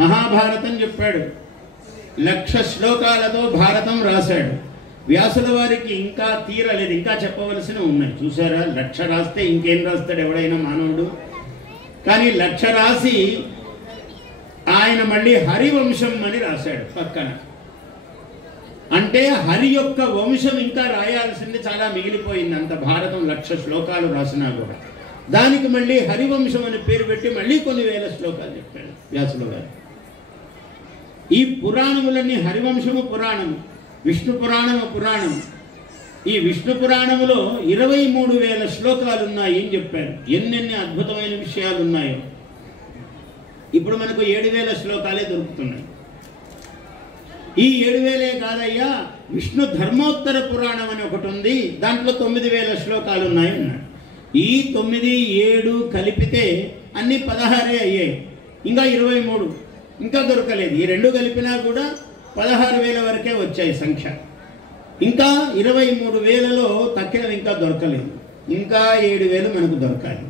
మహాభారతం చెప్పాడు, 1,00,000 శ్లోకాలతో భారతం రాశాడు. వ్యాసుల వారికి ఇంకా తీరలేదు, ఇంకా చెప్పవలసిన ఉన్నాయి. చూసారా, 1,00,000 రాస్తే ఇంకేం రాస్తాడు ఎవడైనా మానవుడు. కానీ 1,00,000 రాసి ఆయన మళ్ళీ హరివంశం అని రాశాడు పక్కన. అంటే హరి యొక్క వంశం ఇంకా రాయాల్సింది చాలా మిగిలిపోయింది. అంత భారతం 1,00,000 శ్లోకాలు రాసినా కూడా దానికి మళ్ళీ హరివంశం అని పేరు పెట్టి మళ్ళీ కొన్ని వేల శ్లోకాలు చెప్పాడు వ్యాసుల గారు. ఈ పురాణములన్నీ హరివంశము పురాణము, విష్ణు పురాణము పురాణం. ఈ విష్ణు పురాణములో 23,000 శ్లోకాలు ఉన్నాయి అని చెప్పారు. ఎన్నెన్ని అద్భుతమైన విషయాలు ఉన్నాయో. ఇప్పుడు మనకు 7,000 శ్లోకాలే దొరుకుతున్నాయి. ఈ 7,000 కాదయ్యా, విష్ణు ధర్మోత్తర పురాణం అని ఒకటి ఉంది, దాంట్లో 9,000 శ్లోకాలు ఉన్నాయి అన్నాడు. ఈ 9, 7 కలిపితే అన్ని 16 అయ్యాయి. ఇంకా 23 ఇంకా దొరకలేదు. ఈ 2 కలిపినా కూడా 16,000 వరకే వచ్చాయి సంఖ్య. ఇంకా 23,000లో తక్కినవి ఇంకా దొరకలేదు. ఇంకా 7,000 మనకు దొరకాలి.